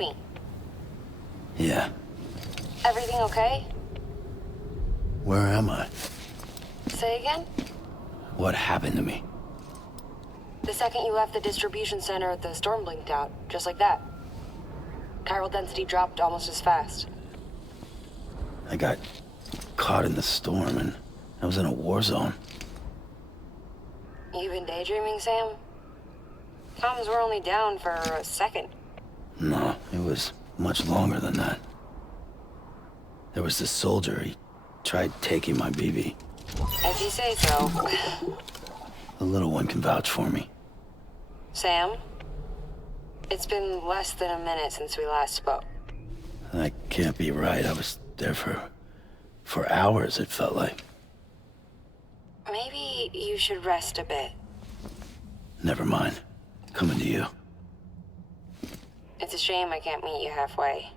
me. Yeah. Everything okay? Where am I? Say again? What happened to me? The second you left the distribution center, the storm blinked out, just like that. Chiral density dropped almost as fast. I got caught in the storm and I was in a war zone. You been daydreaming, Sam? Comms were only down for a second. No, it was much longer than that. There was this soldier, he tried taking my BB. If you say so. The little one can vouch for me. Sam? It's been less than a minute since we last spoke. That can't be right. I was there for hours, it felt like. Maybe you should rest a bit. Never mind. Coming to you. It's a shame I can't meet you halfway.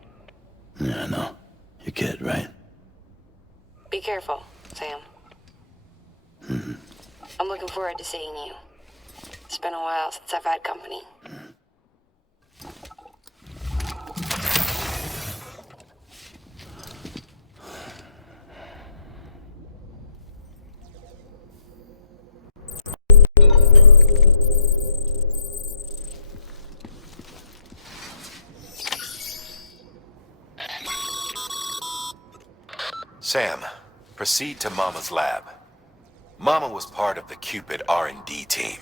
Yeah, I know. Your kid, right? Be careful, Sam. Mm-hmm. I'm looking forward to seeing you. It's been a while since I've had company. Sam, proceed to Mama's lab. Mama was part of the Cupid R&D team.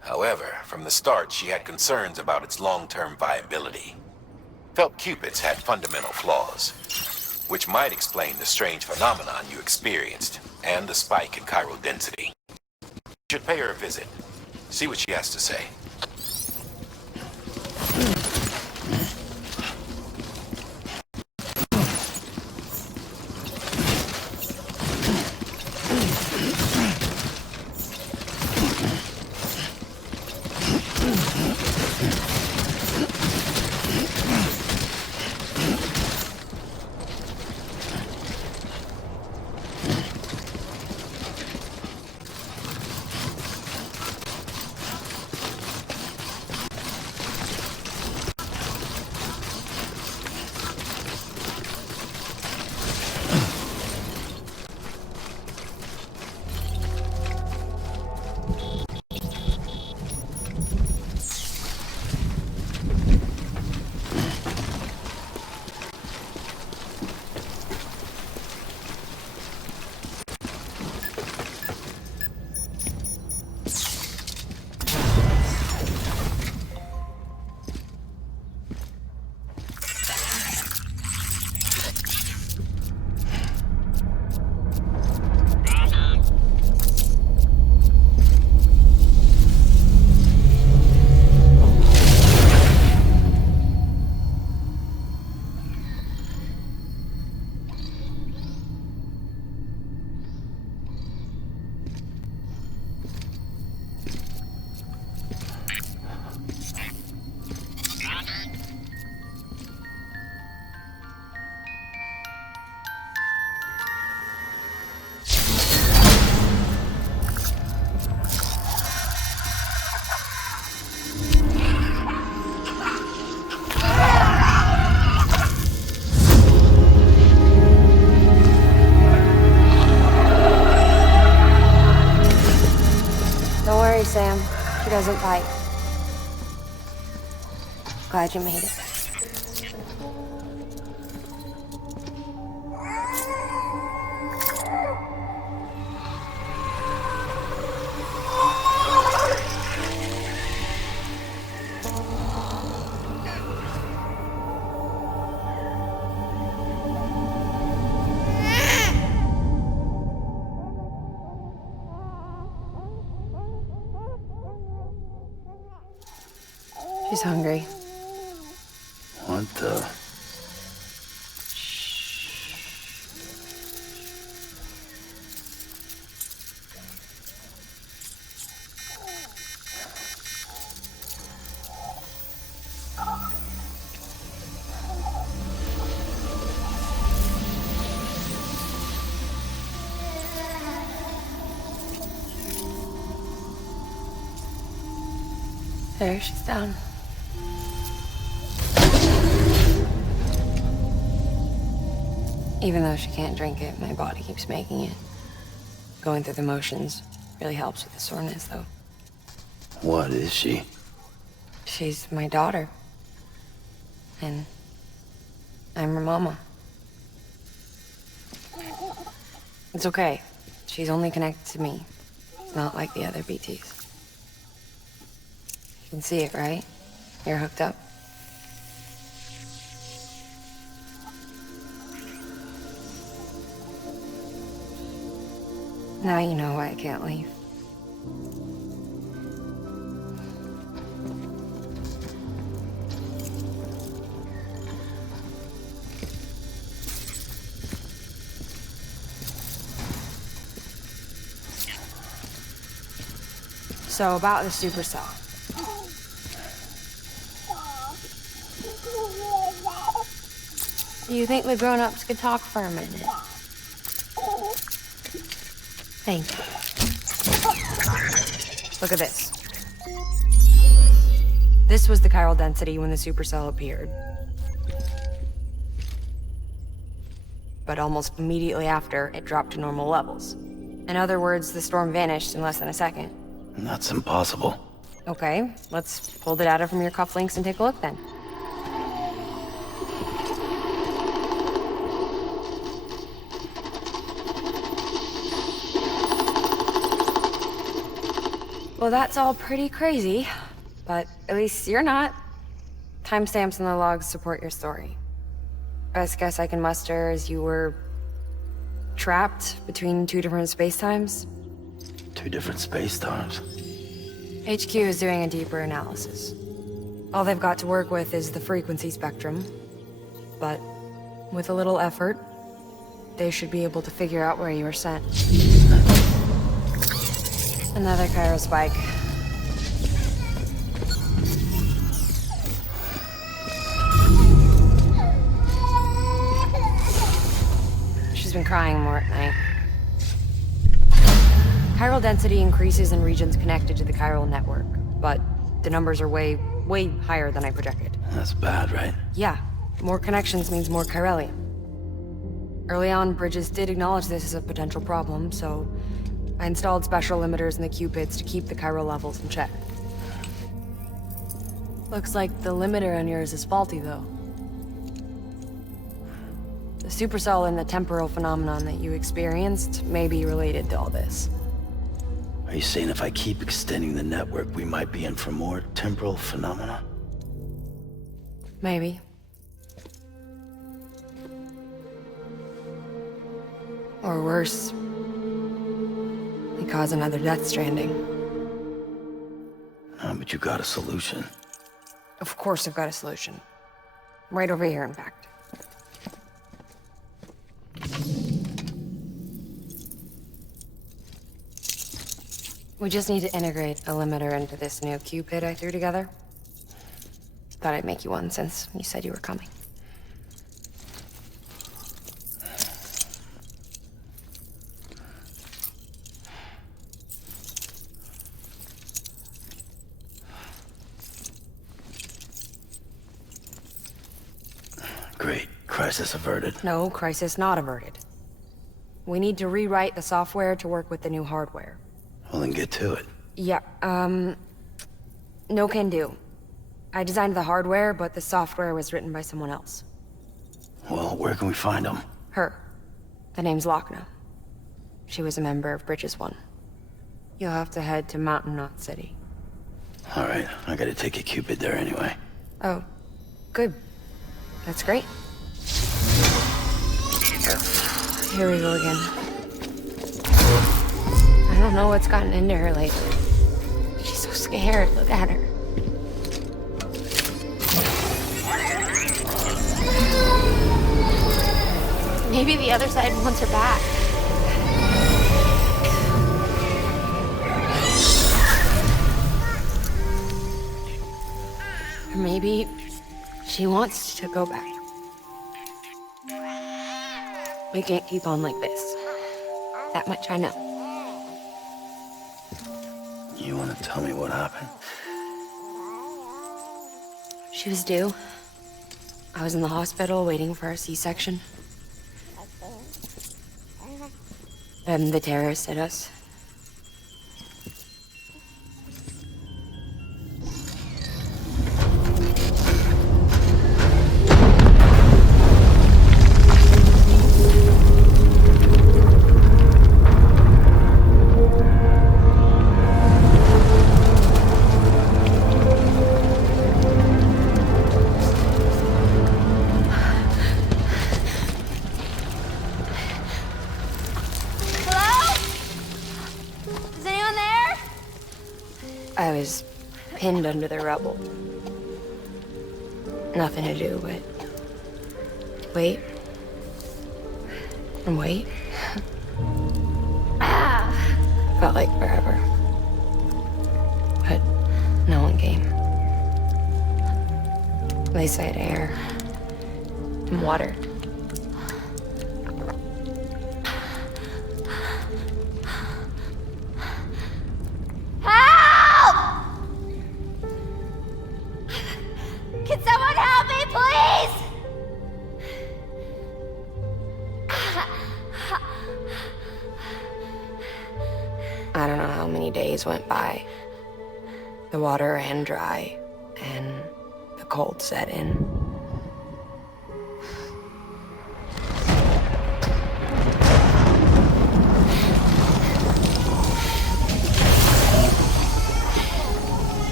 However, from the start, she had concerns about its long-term viability. Felt Cupids had fundamental flaws, which might explain the strange phenomenon you experienced and the spike in chiral density. You should pay her a visit. See what she has to say. Sam. She doesn't bite. Glad you made it. She's hungry. What the? There, she's down. Even though she can't drink it, my body keeps making it. Going through the motions really helps with the soreness, though. What is she? She's my daughter. And I'm her mama. It's okay. She's only connected to me. It's not like the other BTs. You can see it, right? You're hooked up. Now you know why I can't leave. So about the supercell. Do you think the grown-ups could talk for a minute? Thank you. Look at this. This was the chiral density when the supercell appeared. But almost immediately after, it dropped to normal levels. In other words, the storm vanished in less than a second. That's impossible. Okay, let's pull the data from your cufflinks and take a look then. Well, that's all pretty crazy, but at least you're not. Timestamps in the logs support your story. Best guess I can muster is you were trapped between two different spacetimes. Two different space times. HQ is doing a deeper analysis. All they've got to work with is the frequency spectrum, but with a little effort, they should be able to figure out where you were sent. Another chiral spike. She's been crying more at night. Chiral density increases in regions connected to the chiral network, but the numbers are way higher than I projected. That's bad, right? Yeah, more connections means more chiralium. Early on, Bridges did acknowledge this as a potential problem, so I installed special limiters in the Cupids to keep the chiral levels in check. Looks like the limiter on yours is faulty, though. The supercell and the temporal phenomenon that you experienced may be related to all this. Are you saying if I keep extending the network, we might be in for more temporal phenomena? Maybe. Or worse, they cause another death stranding. But you got a solution. Of course I've got a solution. Right over here, in fact. We just need to integrate a limiter into this new Cupid I threw together. Thought I'd make you one since you said you were coming. Great. Crisis averted. No, crisis not averted. We need to rewrite the software to work with the new hardware. Well, then get to it. Yeah, no can do. I designed the hardware, but the software was written by someone else. Well, where can we find them? Her. The name's Lochna. She was a member of Bridges 1. You'll have to head to Mountain Knot City. All right, I gotta take a Cupid there anyway. Oh, good. That's great. Here we go again. I don't know what's gotten into her lately. She's so scared. Look at her. Maybe the other side wants her back. Or maybe she wants to go back. We can't keep on like this. That much I know. You wanna tell me what happened? She was due. I was in the hospital waiting for a C-section. And the terrorists hit us. I was pinned under the rubble. Nothing to do but wait and wait. Felt like forever. But no one came. They said air and water. Can someone help me, please? I don't know how many days went by. The water ran dry, and the cold set in.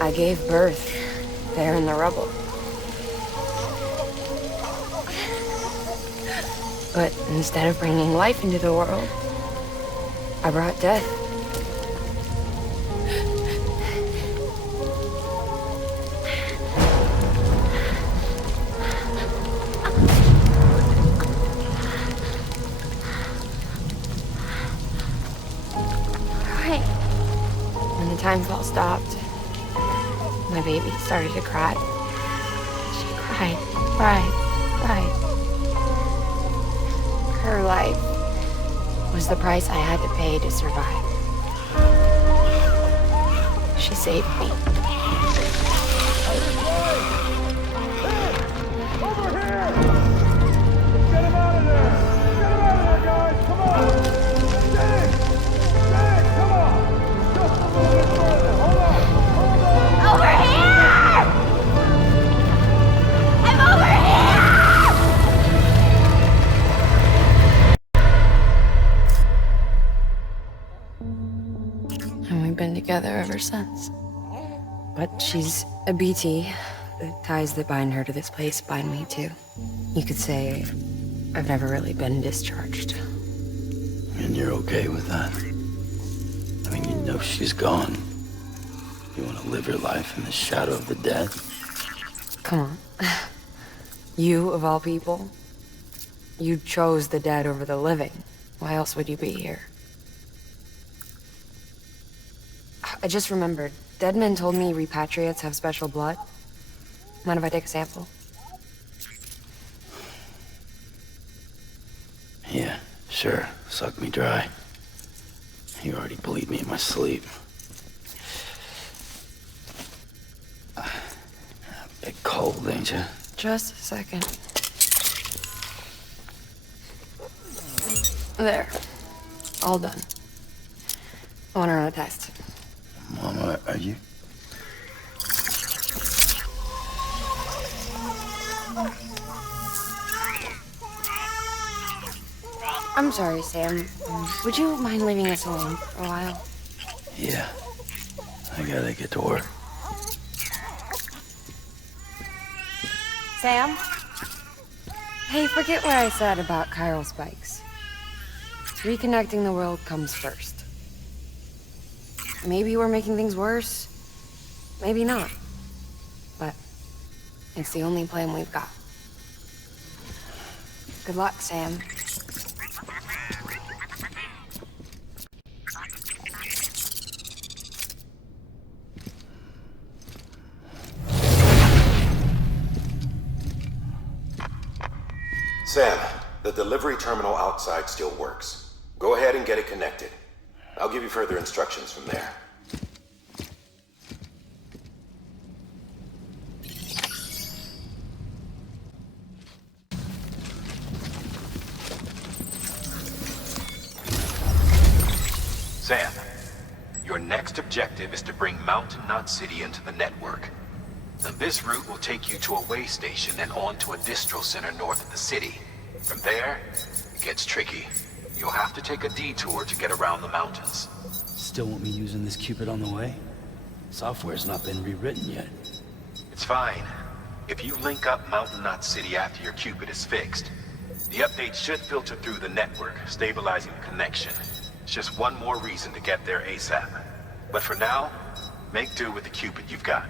I gave birth there in the rubble. But instead of bringing life into the world, I brought death. Right. When the time fall stopped, my baby started to cry. She cried, cried, cried. Her life was the price I had to pay to survive. She saved me. Over here! Get him out of there! Get him out of there, guys! Come on! Dig! Dig! Come on! Just a little bit further! Hold on! Hold on! Over here! I'm over here! And we've been together ever since. But she's a BT. The ties that bind her to this place bind me too. You could say I've never really been discharged. And you're okay with that? I mean, you know she's gone. You want to live your life in the shadow of the dead? Come on. You, of all people, you chose the dead over the living. Why else would you be here? I just remembered. Dead men told me repatriates have special blood. Mind if I take a sample? Yeah, sure. Suck me dry. You already bleed me in my sleep. Bit cold, ain't you? Just a second. There. All done. I want to run a test. Mama, are you? I'm sorry, Sam. Would you mind leaving us alone for a while? Yeah. I gotta get to work. Sam? Hey, forget what I said about chiral spikes. Reconnecting the world comes first. Maybe we're making things worse. Maybe not. But it's the only plan we've got. Good luck, Sam. Sam, the delivery terminal outside still works. Go ahead and get it connected. I'll give you further instructions from there. Sam, your next objective is to bring Mountain Knot City into the network. Now, this route will take you to a way station and on to a distro center north of the city. From there, it gets tricky. You'll have to take a detour to get around the mountains. Still want me using this Cupid on the way? Software's not been rewritten yet. It's fine. If you link up Mountain Knot City after your Cupid is fixed, the update should filter through the network, stabilizing the connection. It's just one more reason to get there ASAP. But for now, make do with the Cupid you've got.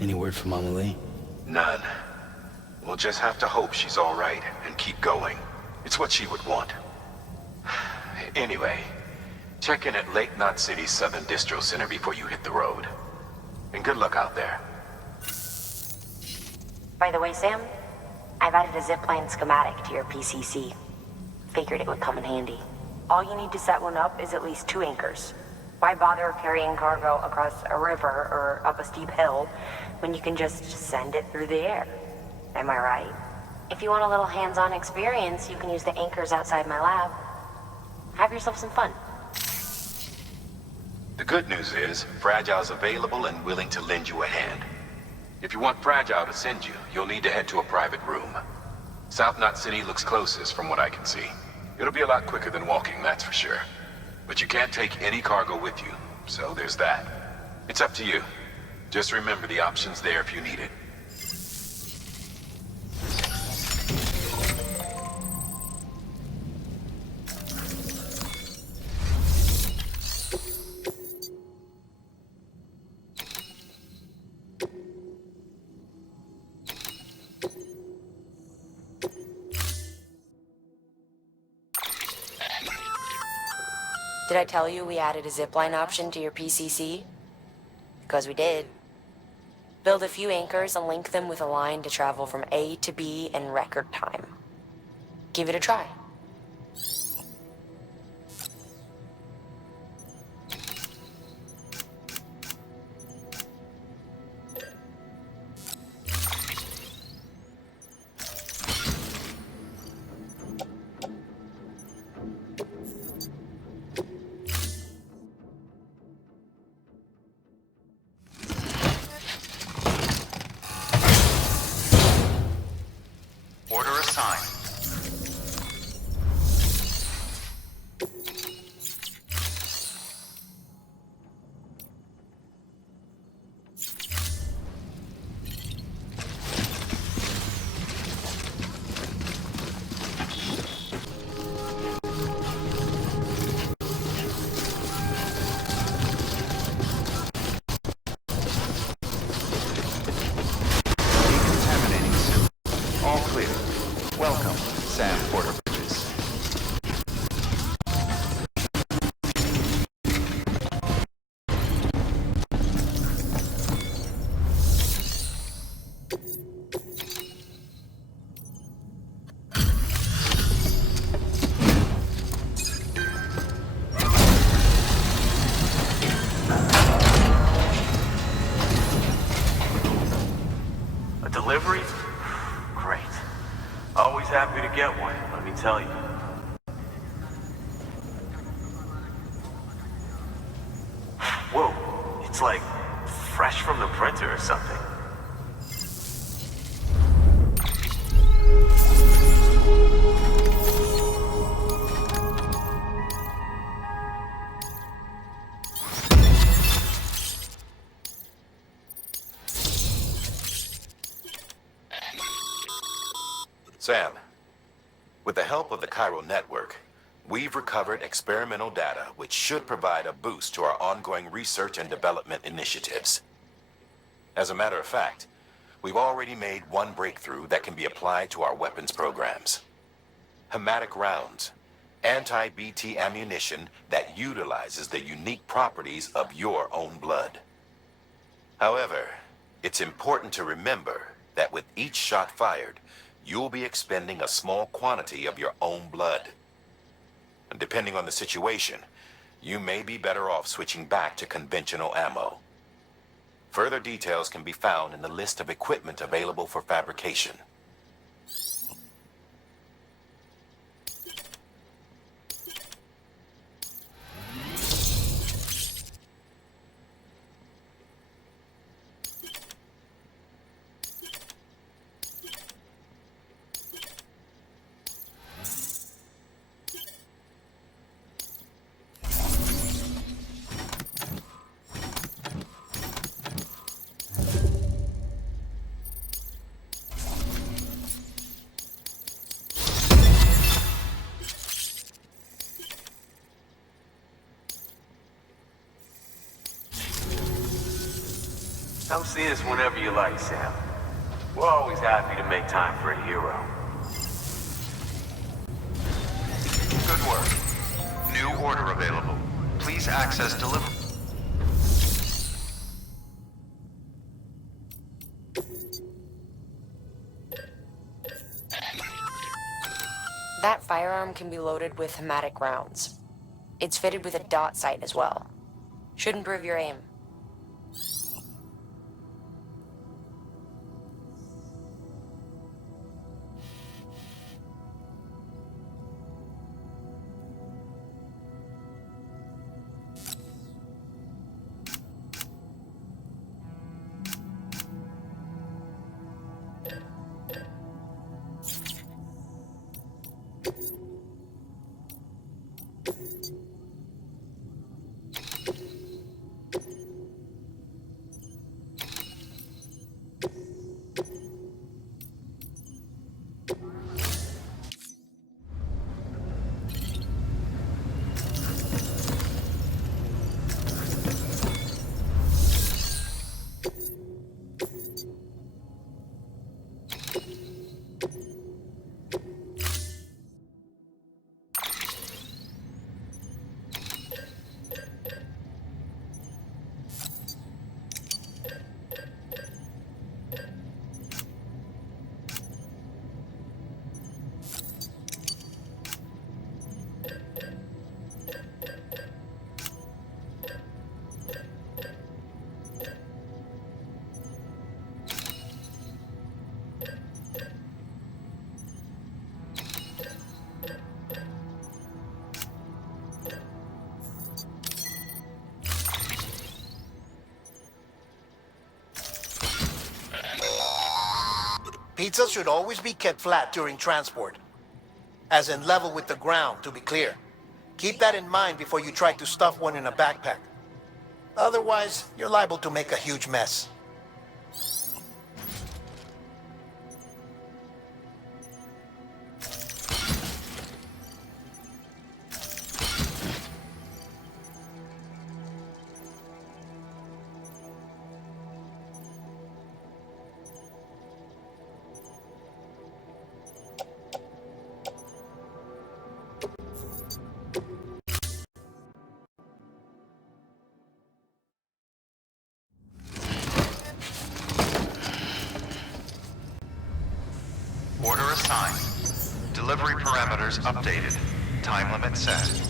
Any word from Mama Lee? None. We'll just have to hope she's all right and keep going. It's what she would want. Anyway, check in at Lake Knot City's Southern Distro Center before you hit the road. And good luck out there. By the way, Sam, I've added a zipline schematic to your PCC. Figured it would come in handy. All you need to set one up is at least 2 anchors. Why bother carrying cargo across a river or up a steep hill when you can just send it through the air? Am I right? If you want a little hands-on experience, you can use the anchors outside my lab. Have yourself some fun. The good news is, Fragile's available and willing to lend you a hand. If you want Fragile to send you, you'll need to head to a private room. South Knot City looks closest from what I can see. It'll be a lot quicker than walking, that's for sure. But you can't take any cargo with you, so there's that. It's up to you. Just remember the option's there if you need it. Did I tell you we added a zipline option to your PCC? Because we did. Build a few anchors and link them with a line to travel from A to B in record time. Give it a try. Order assigned. Decontaminating suit. All clear. Welcome, Sam Porter Bridges. A delivery? Great. Always happy to get one, let me tell you. Whoa, it's like fresh from the printer or something. Sam, with the help of the Cairo network, we've recovered experimental data which should provide a boost to our ongoing research and development initiatives. As a matter of fact, we've already made one breakthrough that can be applied to our weapons programs. Hematic rounds, anti-BT ammunition that utilizes the unique properties of your own blood. However, it's important to remember that with each shot fired, you'll be expending a small quantity of your own blood. And depending on the situation, you may be better off switching back to conventional ammo. Further details can be found in the list of equipment available for fabrication. Come see us whenever you like, Sam. We're always happy to make time for a hero. Good work. New order available. Please access delivery. That firearm can be loaded with hematic rounds. It's fitted with a dot sight as well. Should improve your aim. Pizza should always be kept flat during transport. As in level with the ground, to be clear. Keep that in mind before you try to stuff one in a backpack. Otherwise, you're liable to make a huge mess. Order assigned. Delivery parameters updated. Time limit set.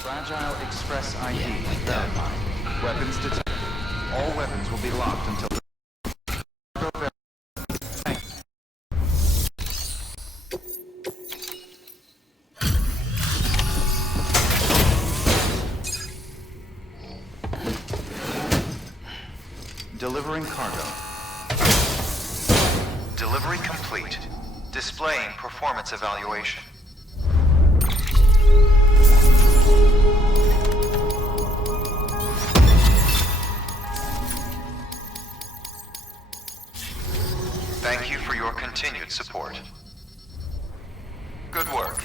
Fragile Express ID. Verified. Weapons detected. All weapons will be locked until the... Delivering cargo. Delivery complete. Displaying performance evaluation. Thank you for your continued support. Good work.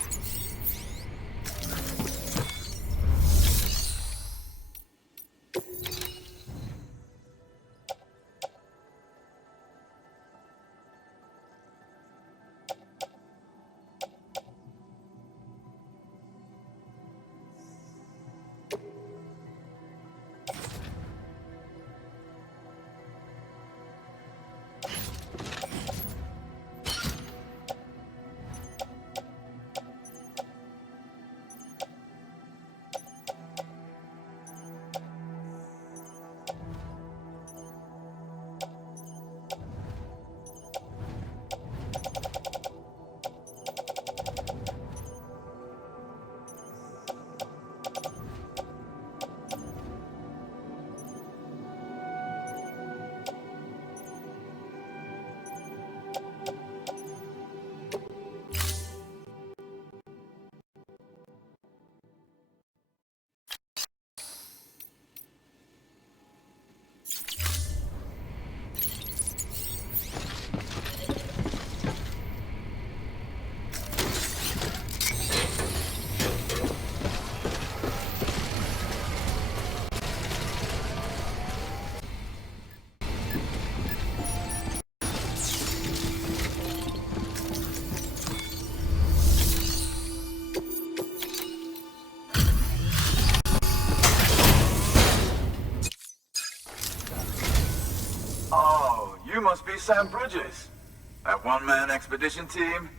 free Sam Bridges. That one-man expedition team?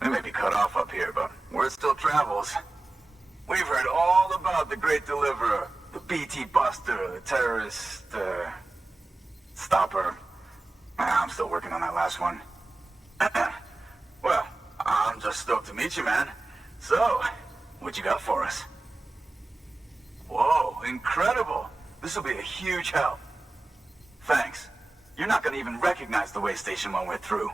They may be cut off up here, but word still travels. We've heard all about the Great Deliverer, the BT Buster, the terrorist, stopper. I'm still working on that last one. Well, I'm just stoked to meet you, man. So, what you got for us? Whoa, incredible. This will be a huge help. Thanks. You're not gonna even recognize the way station when we're through.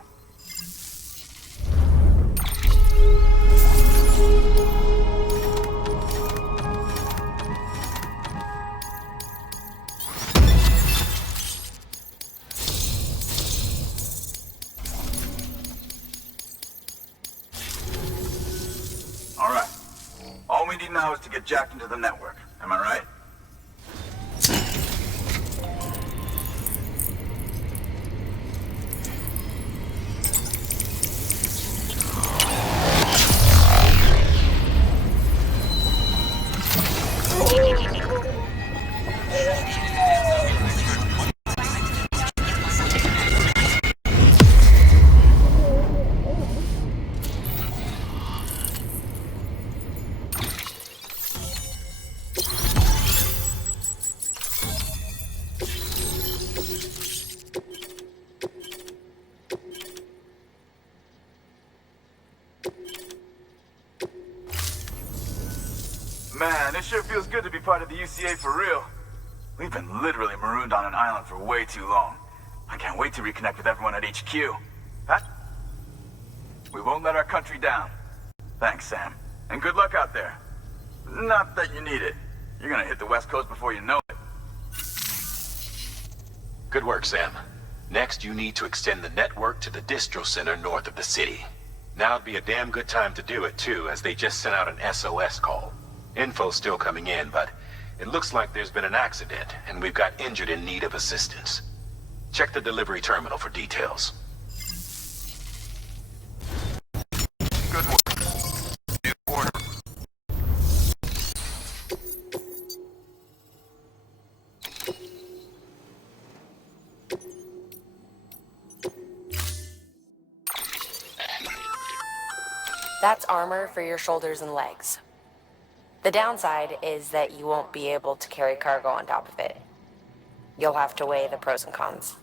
All right. All we need now is to get jacked into the network. Am I right? Man, it sure feels good to be part of the UCA for real. We've been literally marooned on an island for way too long. I can't wait to reconnect with everyone at HQ. Huh? We won't let our country down. Thanks, Sam. And good luck out there. Not that you need it. You're gonna hit the West Coast before you know it. Good work, Sam. Next, you need to extend the network to the distro center north of the city. Now'd be a damn good time to do it, too, as they just sent out an SOS call. Info's still coming in, but it looks like there's been an accident, and we've got injured in need of assistance. Check the delivery terminal for details. Good work. New order. That's armor for your shoulders and legs. The downside is that you won't be able to carry cargo on top of it. You'll have to weigh the pros and cons.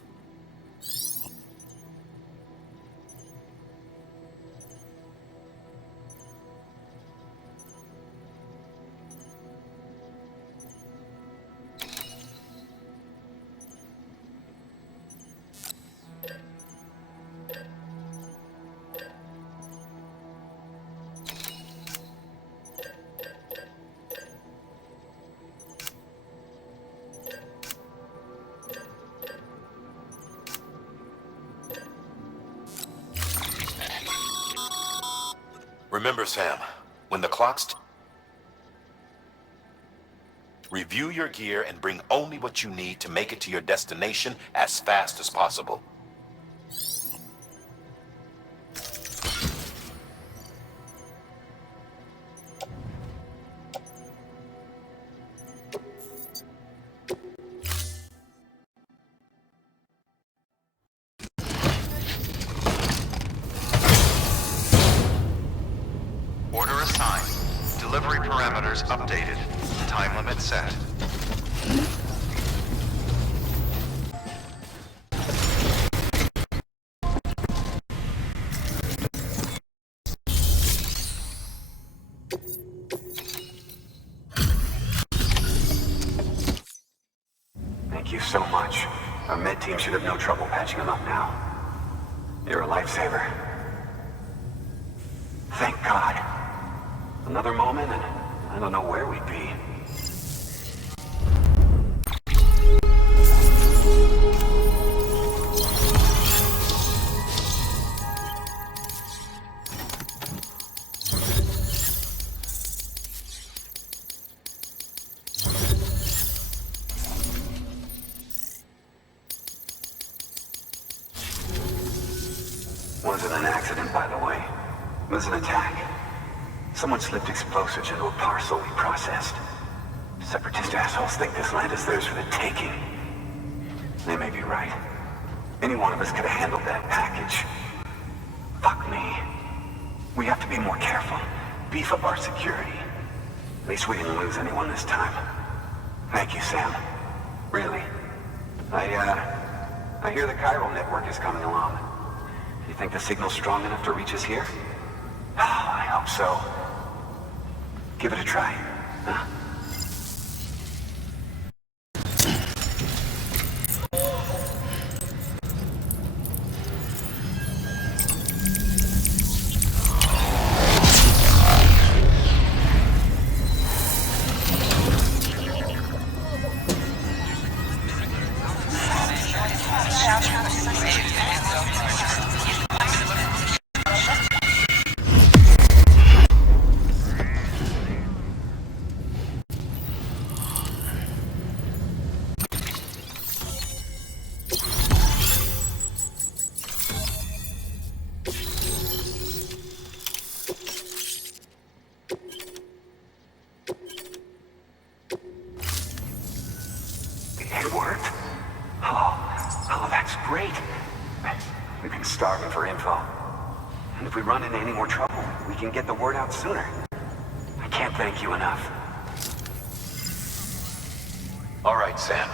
Remember, Sam, when the clock's review your gear and bring only what you need to make it to your destination as fast as possible. Order assigned. Delivery parameters updated. Time limit set. Thank you so much. Our med team should have no trouble patching him up now. You're a lifesaver. Thank God. Another moment and I don't know where we'd be. Wasn't an accident, by the way. It was an attack. Someone slipped explosives into a parcel we processed. Separatist assholes think this land is theirs for the taking. They may be right. Any one of us could have handled that package. Fuck me. We have to be more careful. Beef up our security. At least we didn't lose anyone this time. Thank you, Sam. Really. I hear the chiral network is coming along. You think the signal's strong enough to reach us here? Oh, I hope so. Give it a try, huh? It worked? Oh, that's great. We've been starving for info. And if we run into any more trouble, we can get the word out sooner. I can't thank you enough. All right, Sam.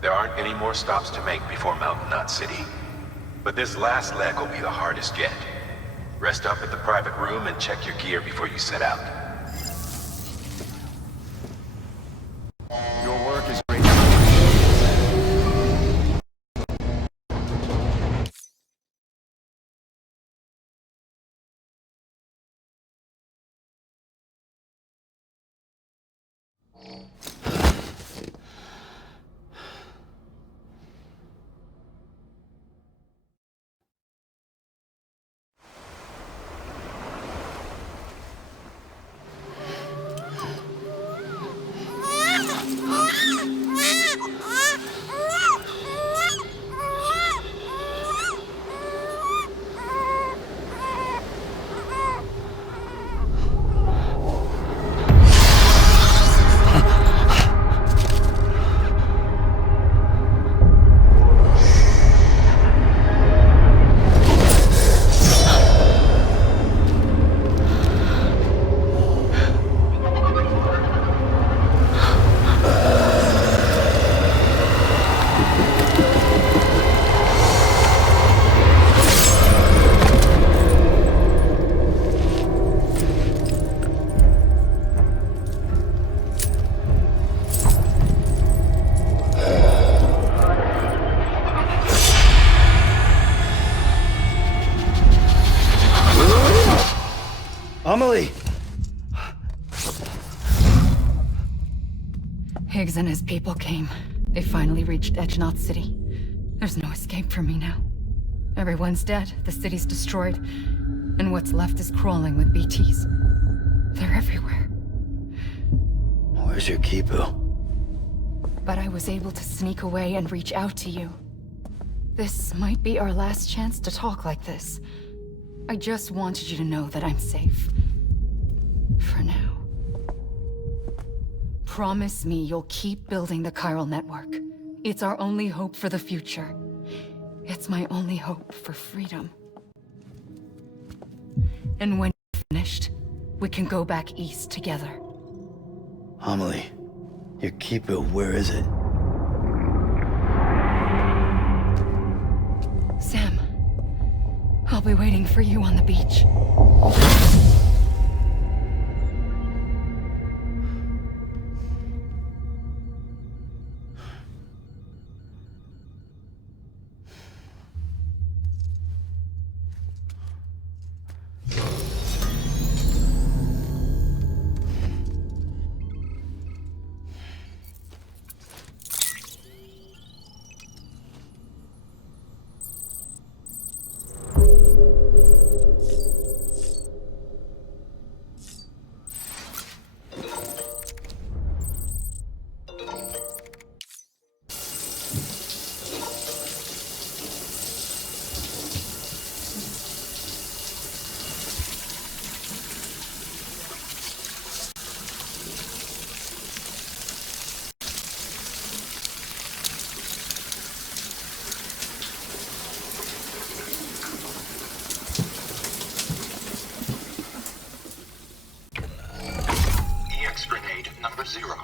There aren't any more stops to make before Mountain Knot City. But this last leg will be the hardest yet. Rest up at the private room and check your gear before you set out. Your work is great. Amelie! Higgs and his people came. They finally reached Edge Knot City. There's no escape for me now. Everyone's dead, the city's destroyed, and what's left is crawling with BTs. They're everywhere. Where's your Kipu? But I was able to sneak away and reach out to you. This might be our last chance to talk like this. I just wanted you to know that I'm safe. For now. Promise me you'll keep building the chiral network. It's our only hope for the future. It's my only hope for freedom. And when you're finished, we can go back east together. Amelie, your Kipu, where is it? Sam, I'll be waiting for you on the beach. 0.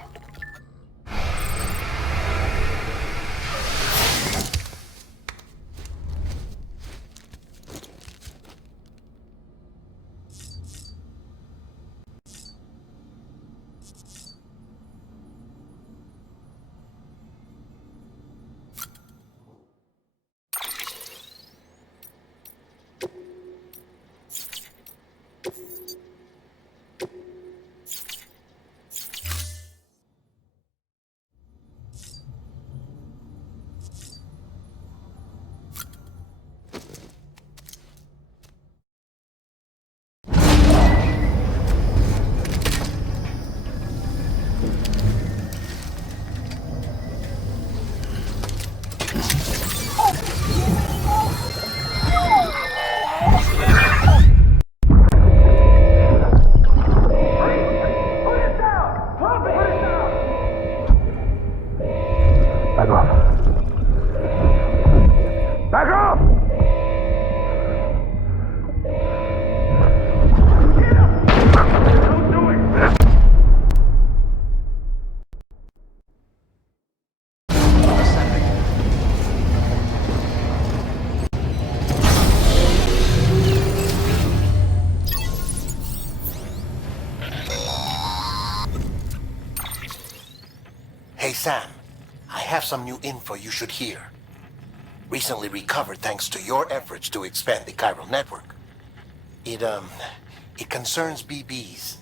Hey Sam, I have some new info you should hear. Recently recovered thanks to your efforts to expand the chiral network. It concerns BBs.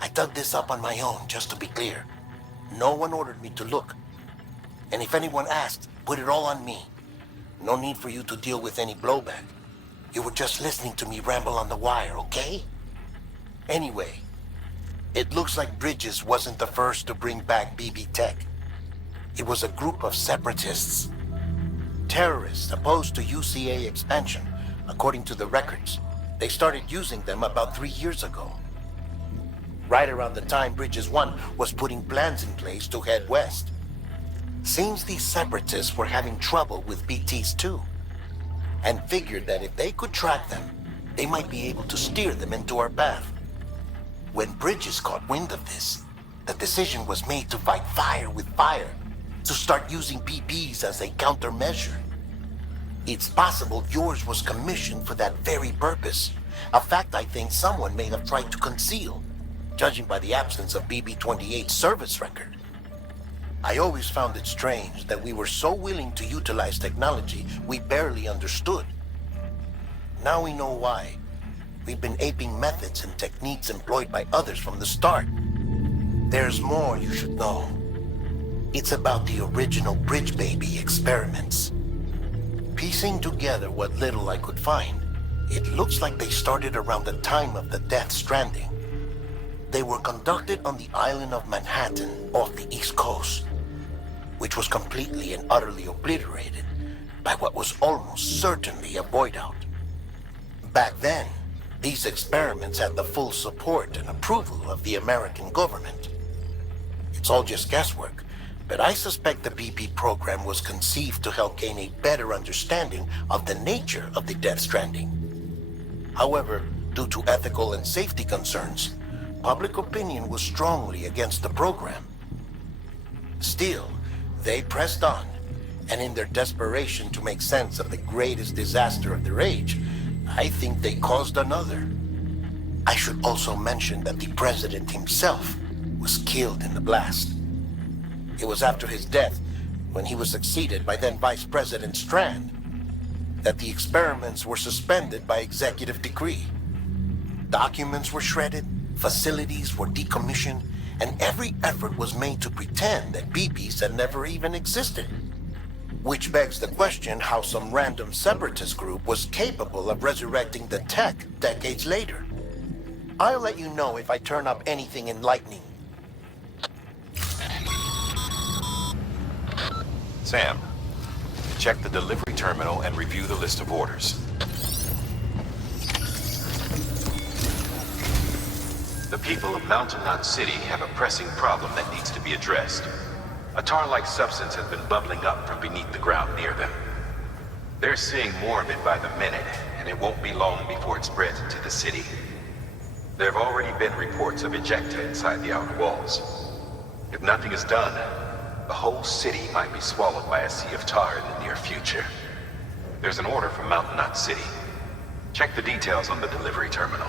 I dug this up on my own, just to be clear. No one ordered me to look. And if anyone asked, put it all on me. No need for you to deal with any blowback. You were just listening to me ramble on the wire, okay? Anyway, it looks like Bridges wasn't the first to bring back BB tech. It was a group of separatists. Terrorists opposed to UCA expansion, according to the records. They started using them about 3 years ago. Right around the time Bridges 1 was putting plans in place to head west. Seems these separatists were having trouble with BTs too, and figured that if they could track them, they might be able to steer them into our path. When Bridges caught wind of this, the decision was made to fight fire with fire, to start using BBs as a countermeasure. It's possible yours was commissioned for that very purpose, a fact I think someone may have tried to conceal, judging by the absence of BB-28's service record. I always found it strange that we were so willing to utilize technology we barely understood. Now we know why. We've been aping methods and techniques employed by others from the start. There's more you should know. It's about the original Bridge Baby experiments. Piecing together what little I could find, it looks like they started around the time of the Death Stranding. They were conducted on the island of Manhattan off the East Coast, which was completely and utterly obliterated by what was almost certainly a void out. Back then, these experiments had the full support and approval of the American government. It's all just guesswork, but I suspect the BP program was conceived to help gain a better understanding of the nature of the Death Stranding. However, due to ethical and safety concerns, public opinion was strongly against the program. Still, they pressed on, and in their desperation to make sense of the greatest disaster of their age, I think they caused another. I should also mention that the president himself was killed in the blast. It was after his death, when he was succeeded by then Vice President Strand, that the experiments were suspended by executive decree. Documents were shredded, facilities were decommissioned, and every effort was made to pretend that BBs had never even existed. Which begs the question how some random separatist group was capable of resurrecting the tech decades later. I'll let you know if I turn up anything enlightening. Sam, check the delivery terminal and review the list of orders. The people of Mountain Knot City have a pressing problem that needs to be addressed. A tar-like substance has been bubbling up from beneath the ground near them. They're seeing more of it by the minute, and it won't be long before it spreads into the city. There have already been reports of ejecta inside the outer walls. If nothing is done, the whole city might be swallowed by a sea of tar in the near future. There's an order from Mountain Knot City. Check the details on the delivery terminal.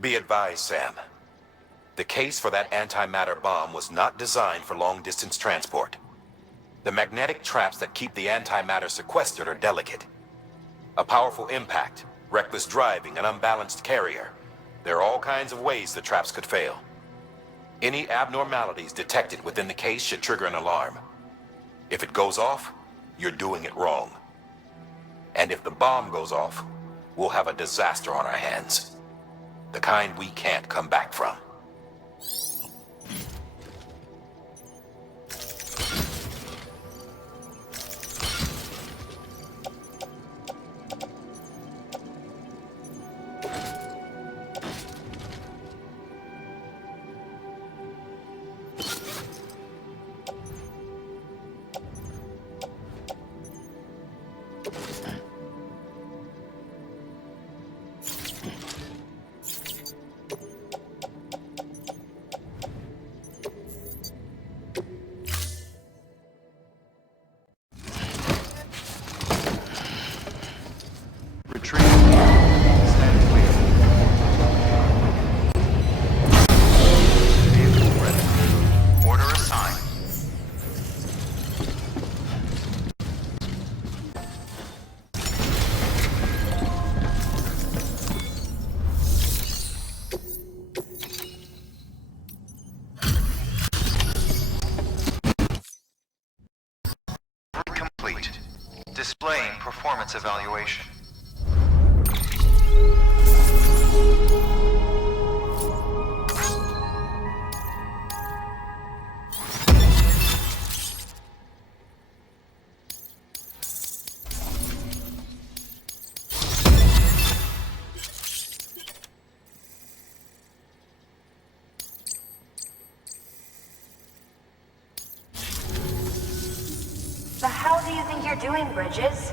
Be advised, Sam. The case for that antimatter bomb was not designed for long-distance transport. The magnetic traps that keep the antimatter sequestered are delicate. A powerful impact, reckless driving, an unbalanced carrier. There are all kinds of ways the traps could fail. Any abnormalities detected within the case should trigger an alarm. If it goes off, you're doing it wrong. And if the bomb goes off, we'll have a disaster on our hands. The kind we can't come back from. Retreat. Stand clear. Vehicle ready. Order assigned. Complete. Displaying performance evaluation. The hell do you think you're doing, Bridges?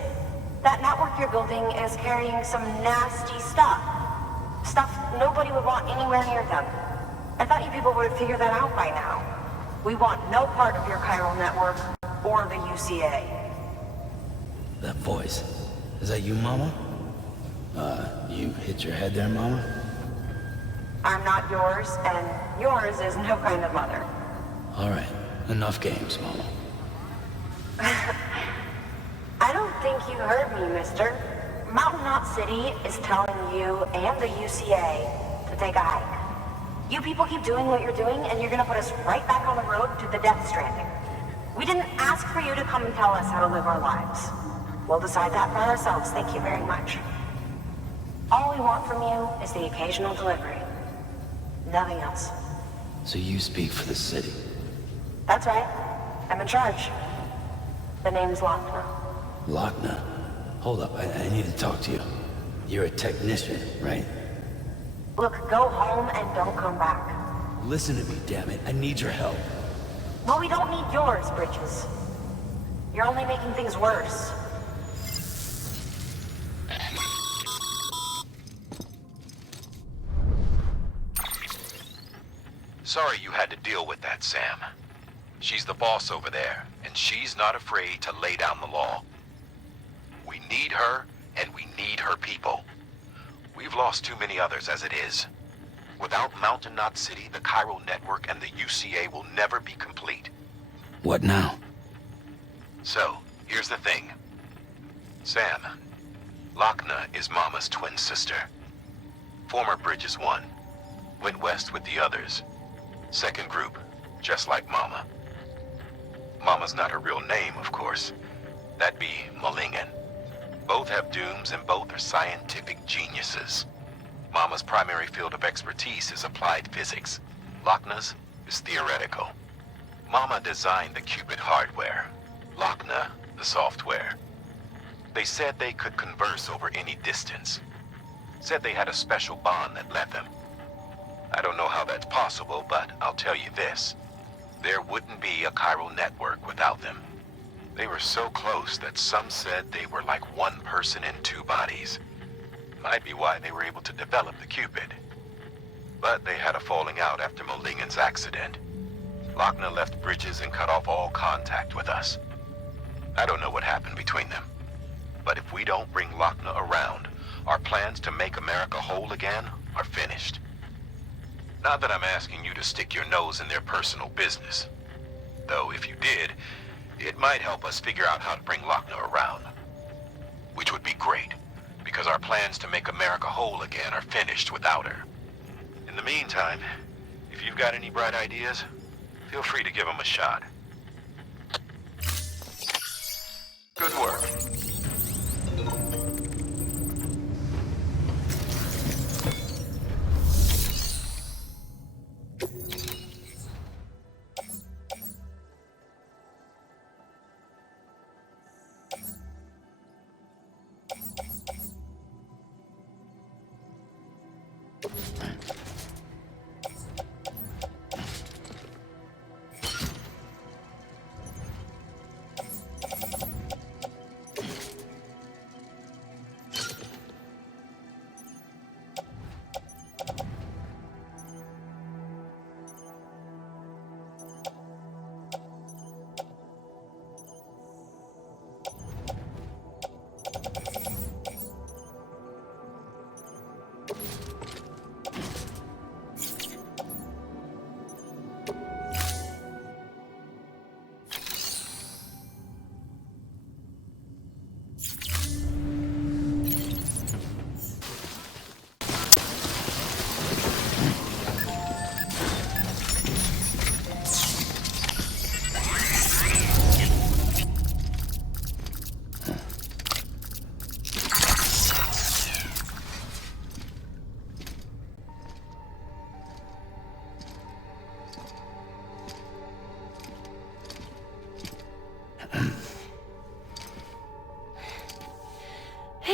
That network you're building is carrying some nasty stuff. Stuff nobody would want anywhere near them. I thought you people would have figured that out by now. We want no part of your chiral network or the UCA. That voice. Is that you, Mama? You hit your head there, Mama? I'm not yours, and yours is no kind of mother. All right. Enough games, Mama. I don't think you heard me, mister. Mountain Knot City is telling you and the UCA to take a hike. You people keep doing what you're doing, and you're gonna put us right back on the road to the death stranding. We didn't ask for you to come and tell us how to live our lives. We'll decide that for ourselves, thank you very much. All we want from you is the occasional delivery. Nothing else. So you speak for the city? That's right. I'm in charge. The name's Lochner. Lochner? Hold up, I need to talk to you. You're a technician, right? Look, go home and don't come back. Listen to me, damn it. I need your help. Well, we don't need yours, Bridges. You're only making things worse. sorry you had to deal with that, Sam. She's the boss over there, and she's not afraid to lay down the law. We need her, and we need her people. We've lost too many others as it is. Without Mountain Knot City, the Chiral Network, and the UCA will never be complete. What now? So, here's the thing. Sam, Lochna is Mama's twin sister. Former Bridges 1. Went west with the others. Second group, just like Mama. Mama's not her real name, of course. That'd be Malingen. Both have dooms and both are scientific geniuses. Mama's primary field of expertise is applied physics. Lochna's is theoretical. Mama designed the Cupid hardware. Lochna, the software. They said they could converse over any distance. Said they had a special bond that led them. I don't know how that's possible, but I'll tell you this. There wouldn't be a chiral network without them. They were so close that some said they were like one person in two bodies. Might be why they were able to develop the Cupid. But they had a falling out after Malingen's accident. Lochna left Bridges and cut off all contact with us. I don't know what happened between them. But if we don't bring Lochna around, our plans to make America whole again are finished. Not that I'm asking you to stick your nose in their personal business. Though if you did, it might help us figure out how to bring Lochna around. Which would be great, because our plans to make America whole again are finished without her. In the meantime, if you've got any bright ideas, feel free to give them a shot. Good work.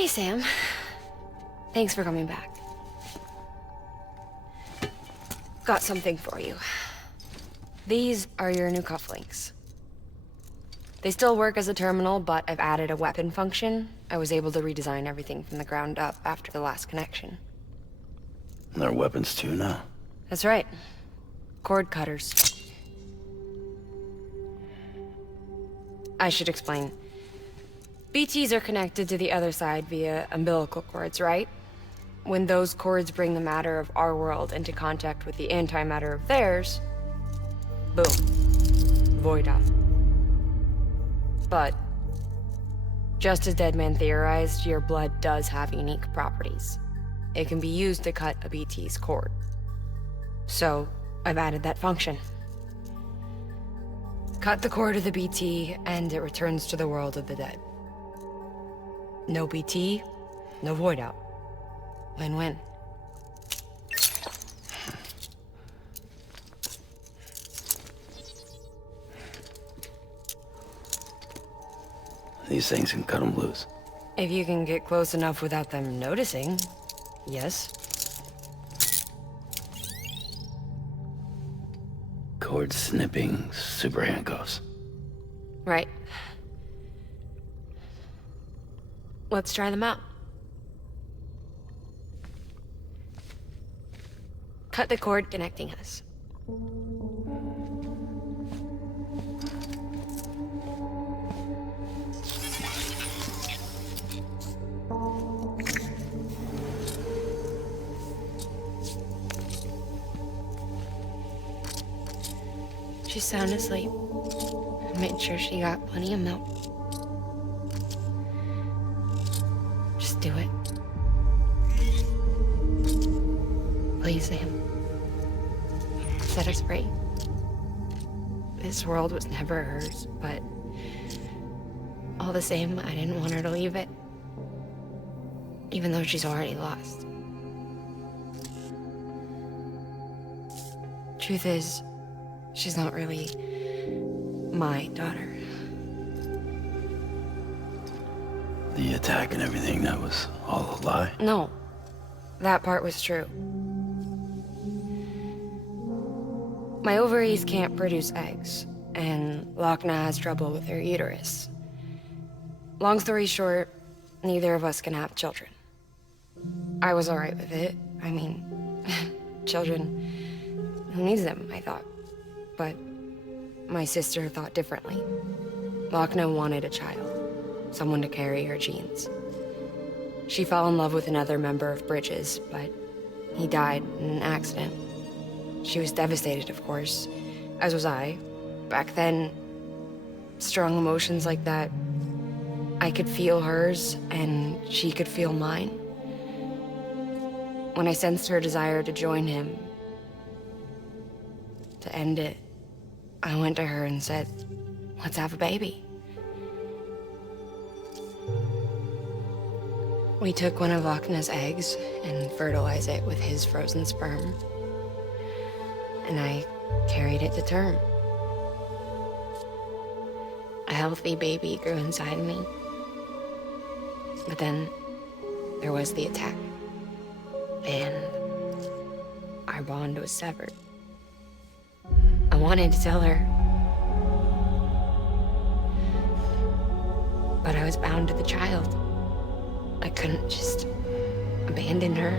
Hey, Sam. Thanks for coming back. Got something for you. These are your new cufflinks. They still work as a terminal, but I've added a weapon function. I was able to redesign everything from the ground up after the last connection. And they're weapons too now. That's right. Cord cutters. I should explain. BTs are connected to the other side via umbilical cords, right? When those cords bring the matter of our world into contact with the antimatter of theirs, boom. Void out. But, just as Deadman theorized, your blood does have unique properties. It can be used to cut a BT's cord. So, I've added that function. Cut the cord of the BT, and it returns to the world of the dead. No BT, no void out. Win-win. These things can cut them loose. If you can get close enough without them noticing, yes. Cord snipping, super handcuffs. Right. Let's try them out. Cut the cord connecting us. She's sound asleep. I made sure she got plenty of milk. Just do it. Please, Sam. Set us free. This world was never hers, but all the same, I didn't want her to leave it. Even though she's already lost. Truth is, she's not really my daughter. The attack and everything, that was all a lie? No, that part was true. My ovaries can't produce eggs, and Lochna has trouble with her uterus. Long story short, neither of us can have children. I was alright with it. I mean, children, who needs them, I thought. But my sister thought differently. Lochna wanted a child, someone to carry her genes. She fell in love with another member of Bridges, but he died in an accident. She was devastated, of course, as was I. Back then, strong emotions like that, I could feel hers, and she could feel mine. When I sensed her desire to join him, to end it, I went to her and said, let's have a baby. We took one of Lochna's eggs and fertilized it with his frozen sperm. And I carried it to term. A healthy baby grew inside me. But then there was the attack. And our bond was severed. I wanted to tell her. But I was bound to the child. I couldn't just abandon her.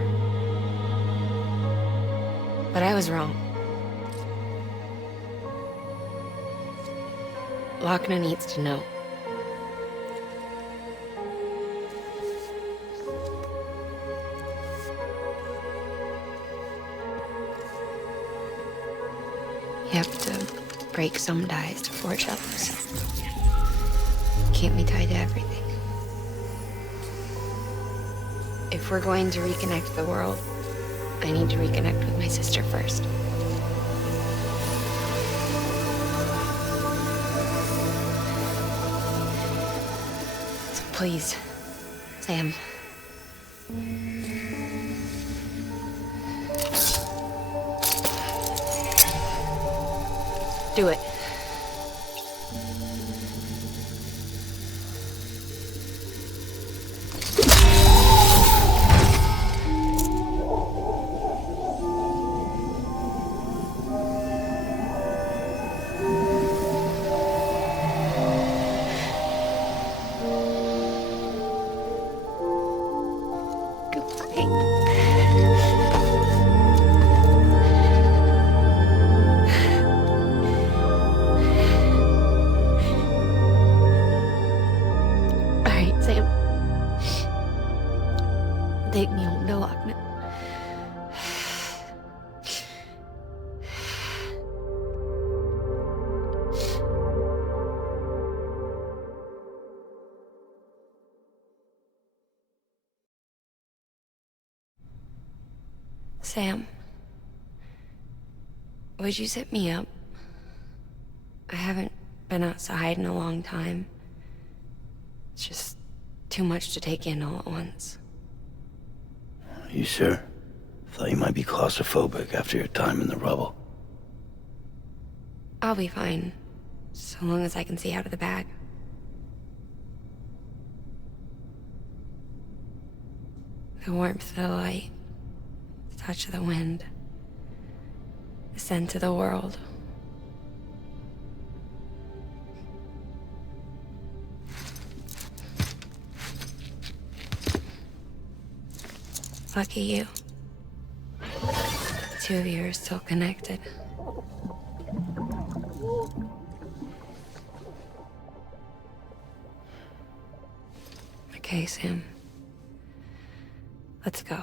But I was wrong. Lochna needs to know. You have to break some ties to forge others. Can't be tied to everything. If we're going to reconnect the world, I need to reconnect with my sister first. So please, Sam. Do it. Take me home to Lochna. Sam, would you sit me up? I haven't been outside in a long time. It's just too much to take in all at once. You sure? Thought you might be claustrophobic after your time in the rubble. I'll be fine, so long as I can see out of the bag. The warmth of the light, the touch of the wind, the scent of the world. Lucky you. The two of you are still connected. Okay, Sam. Let's go.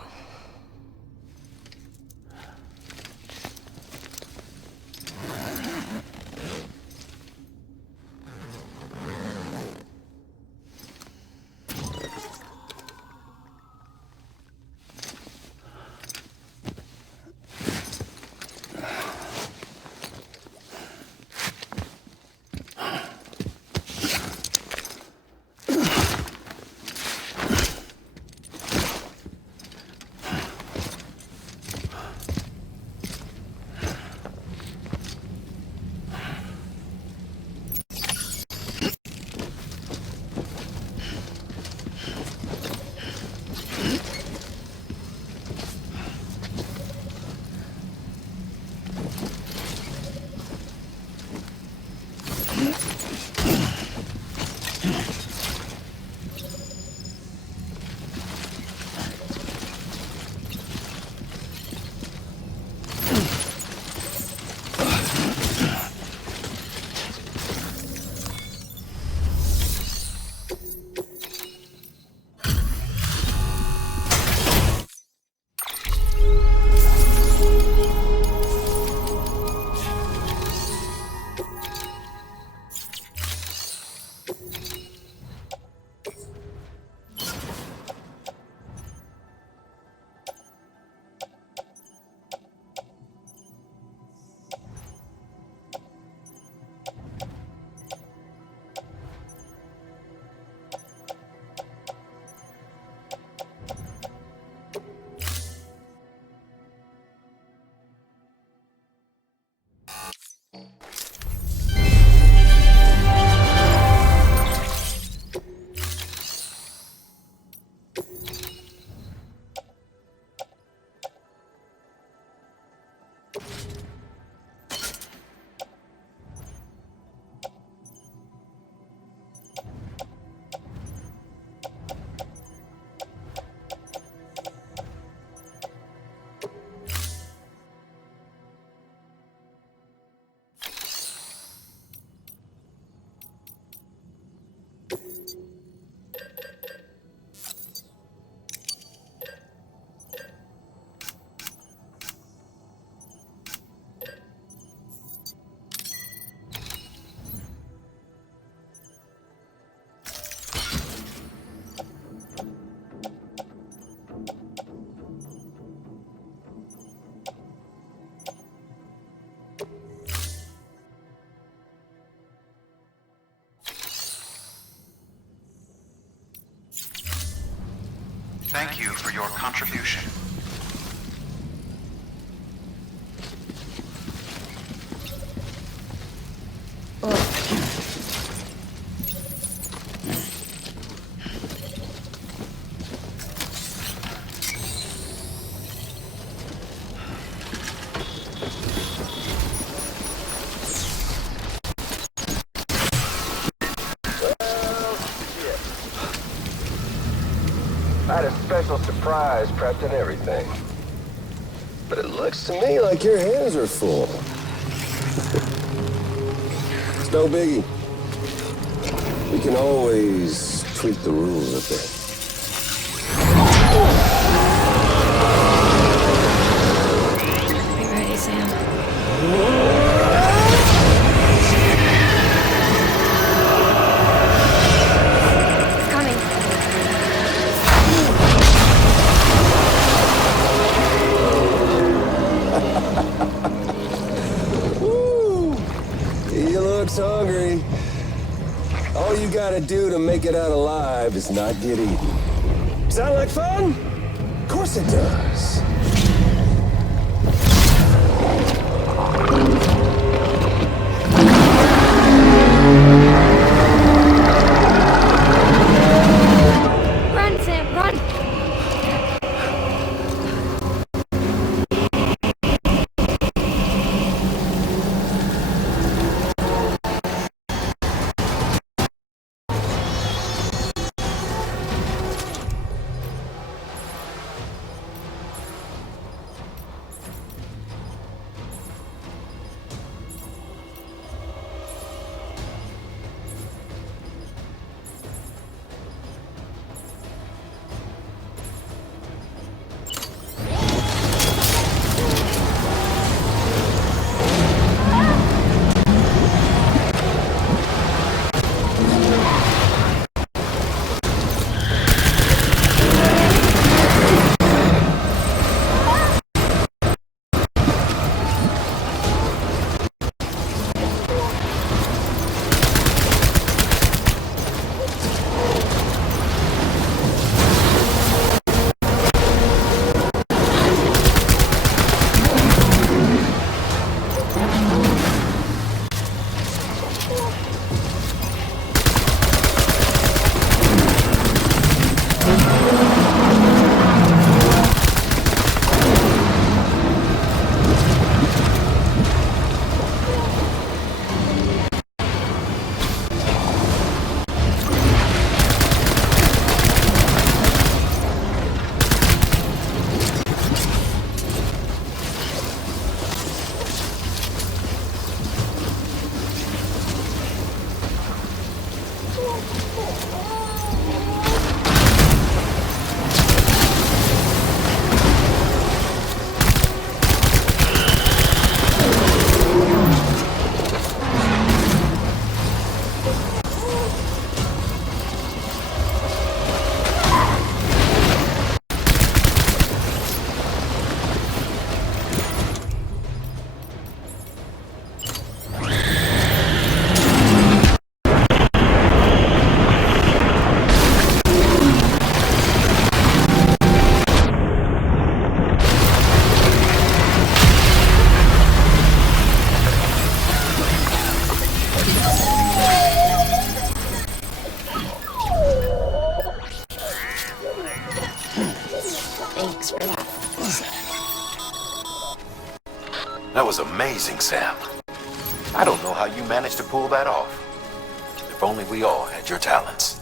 Thank you for your contribution. I had a special surprise prepped and everything. But it looks to me like your hands are full. It's no biggie. We can always tweak the rules a bit. Be ready, Sam. Hungry. All you gotta do to make it out alive is not get eaten. Sound like fun? Of course it does. Run, Sam, run! That was amazing, Sam. I don't know how you managed to pull that off. If only we all had your talents.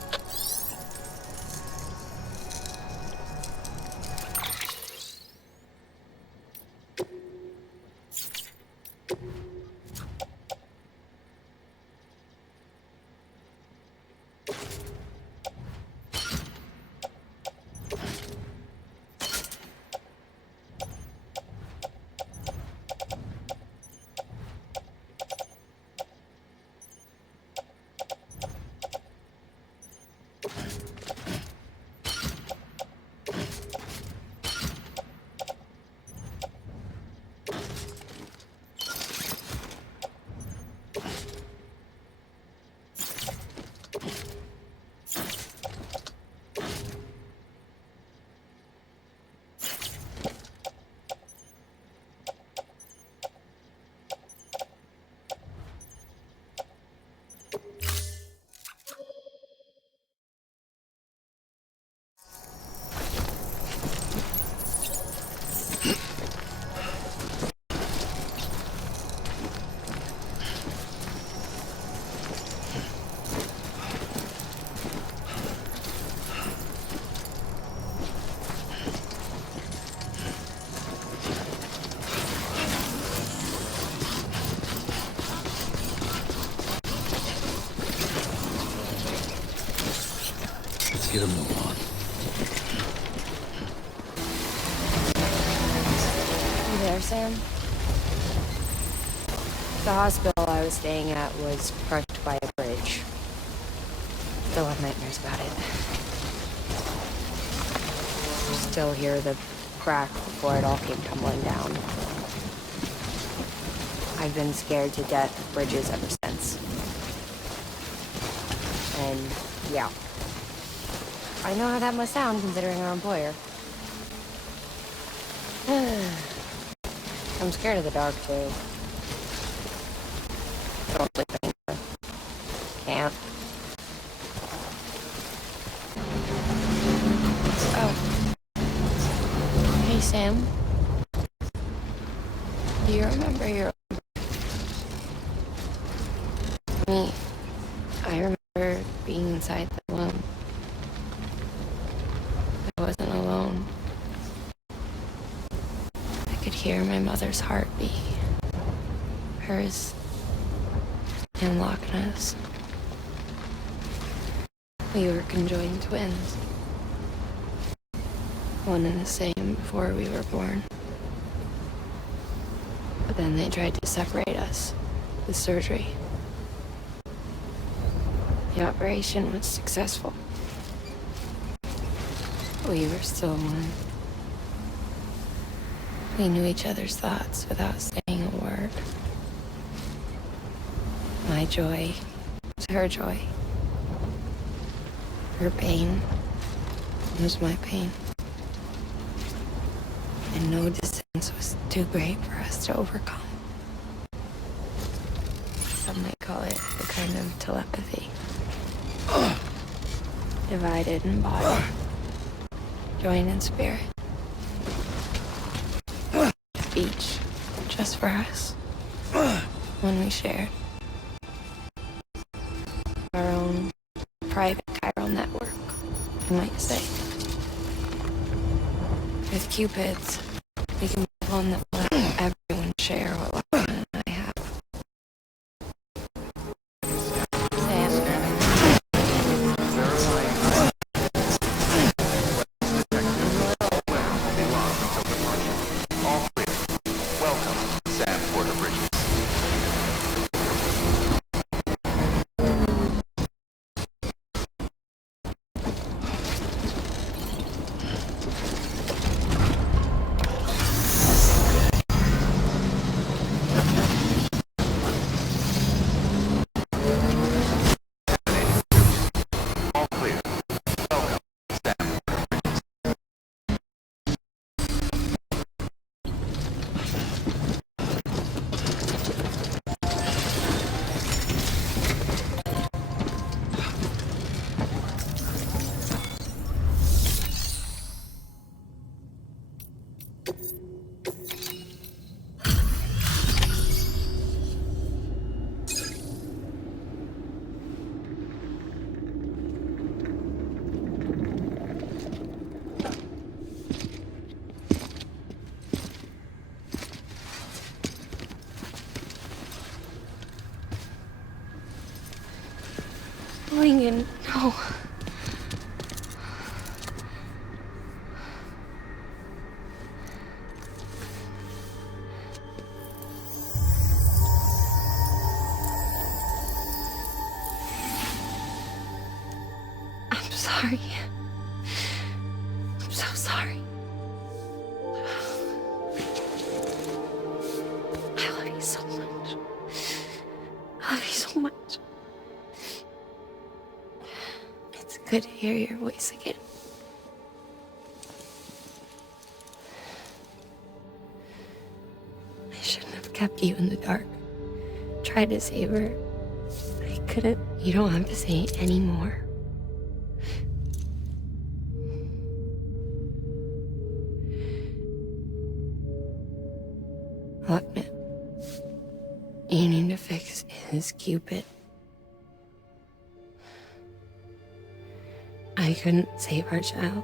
Let's get a move on. You there, Sam? The hospital I was staying at was crushed by a bridge. Still have nightmares about it. Still hear the crack before it all came tumbling down. I've been scared to death of bridges ever since. And, yeah. I know how that must sound considering our employer. I'm scared of the dark, too. Don't sleep anymore. Can't. Oh. Hey, Sam. Do you remember your... Me. I remember being inside the womb. I wasn't alone. I could hear my mother's heartbeat. Hers and Lochna's. We were conjoined twins. One and the same before we were born. But then they tried to separate us with surgery. The operation was successful. We were still one. We knew each other's thoughts without saying a word. My joy was her joy. Her pain was my pain. And no distance was too great for us to overcome. Some might call it a kind of telepathy. Divided in body, joined in spirit. Each just for us. One we shared. Our own private chiral network, you might say. With Cupids, we can be one that will let everyone share what Lochna and I have. No. I'm sorry. I'm so sorry. I love you so much. I love you so much. It's good to hear your voice again. I shouldn't have kept you in the dark. Tried to save her. I couldn't. You don't have to say any more. Look, man. You need to fix his Cupid. I couldn't save our child,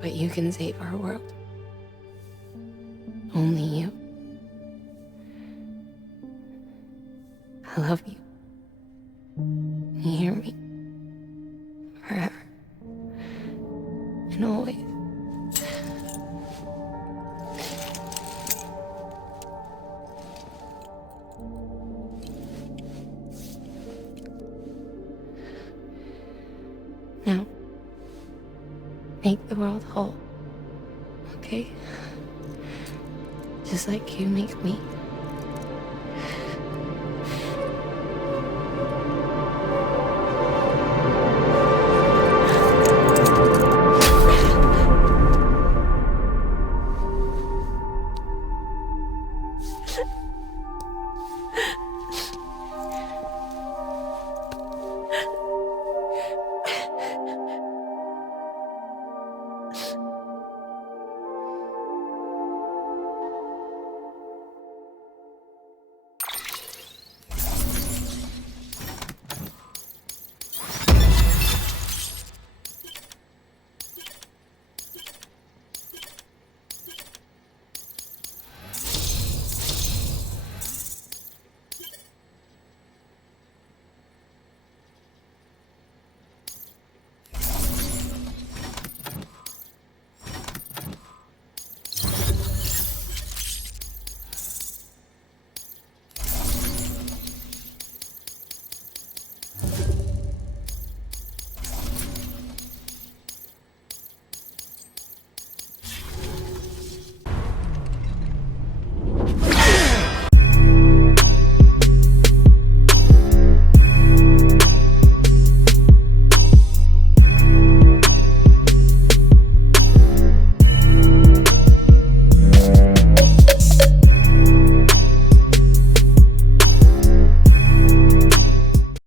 but you can save our world. Only you. I love you. You hear me? Forever. And always. Now, make the world whole, okay? Just like you make me.